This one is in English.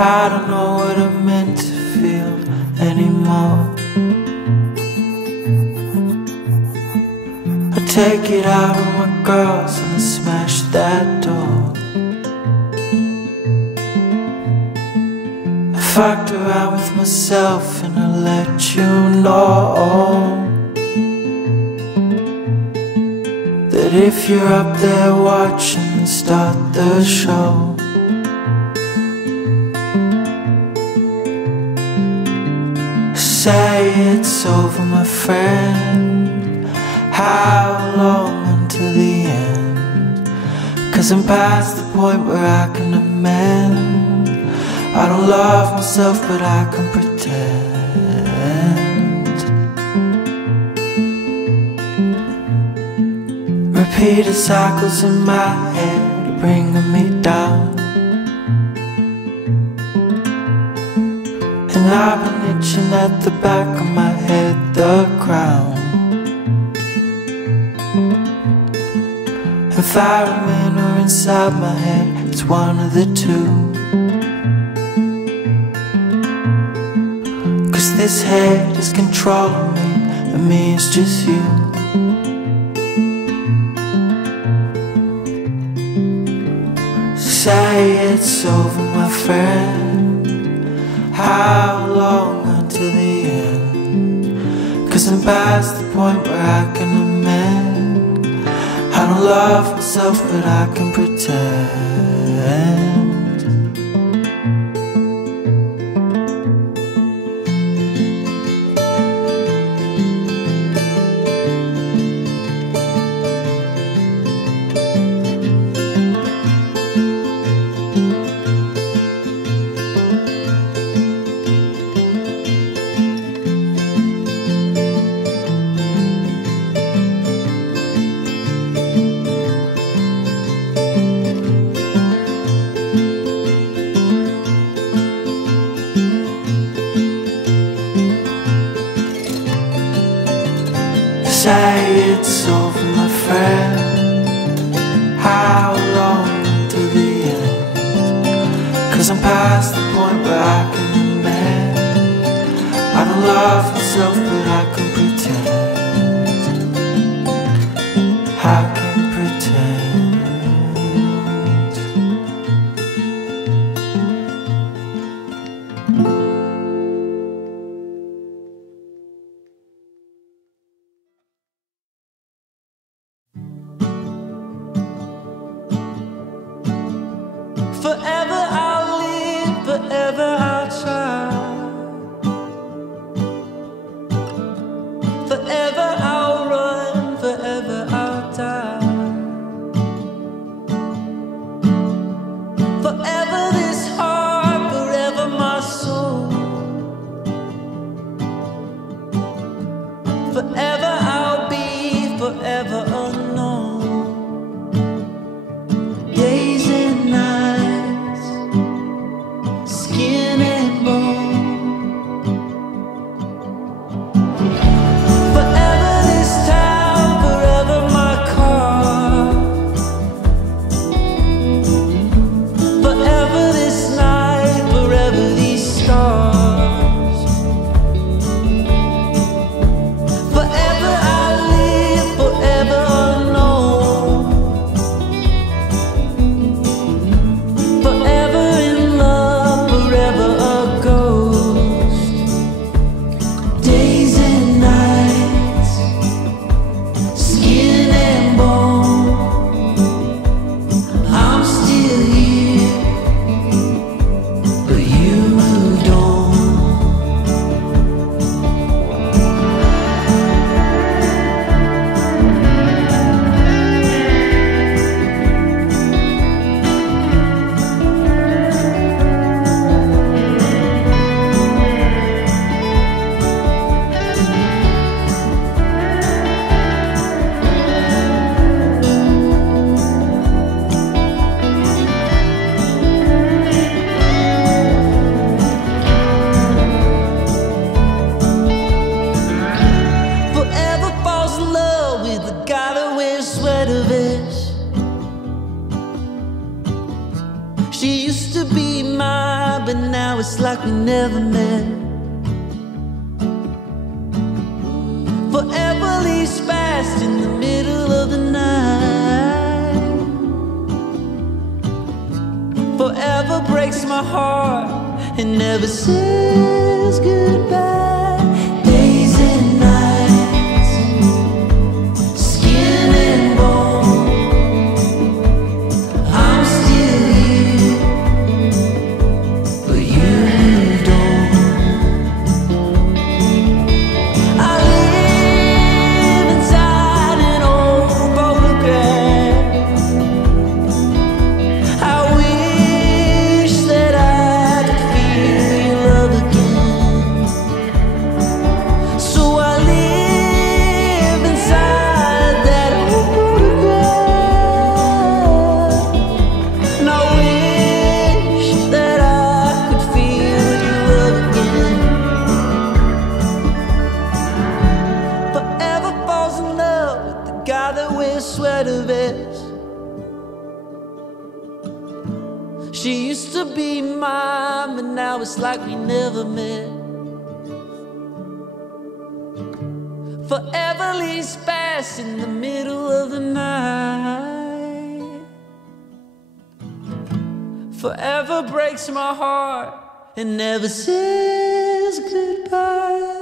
I don't know what I'm meant to feel anymore. I take it out on my girls and I smash that door. I fucked around with myself and I let you know that if you're up there watching, start the show. Say it's over, my friend. How long until the end? 'Cause I'm past the point where I can amend. I don't love myself, but I can pretend. Repeated cycles in my head bringing me down, and I've been itching at the back of my head, the crown. Environment or inside my head, it's one of the two. 'Cause this head is controlling me, and me is just you. Say it's over, my friend. How long until the end? 'Cause I'm past the point where I can amend. I don't love myself, but I can pretend. Say it's over, my friend. How long until the end? 'Cause I'm past the point where I can amend. I don't love myself, but I can pretend. I can pretend. Forever I'll live, forever I'll try. Forever I'll run, forever I'll die. Forever this heart, forever my soul. Forever I'll be, forever unknown. Days and nights, skin and bone. Forever this town, forever my car. Forever this night, forever these stars. Forever I live, forever unknown. Forever in love, forever a ghost. Days and nights, skin and bone. I'm still here, but you moved on. Forever falls in love with the guy that wears sweater vests. She used to be mine, but now it's like we never met. Forever leaves fast in the middle of the night. Forever breaks my heart and never says goodbye. Days and nights, skin and bone, I'm still you, but you moved on. I live inside an old photograph. I wish that I could feel your love again. So I live inside that old photograph, and I wish that I could feel your love again. Forever falls in love with the guy that wears sweater vests. She used to be mine, but now it's like we never met. Forever leaves fast in the middle of the night. Forever breaks my heart and never says goodbye.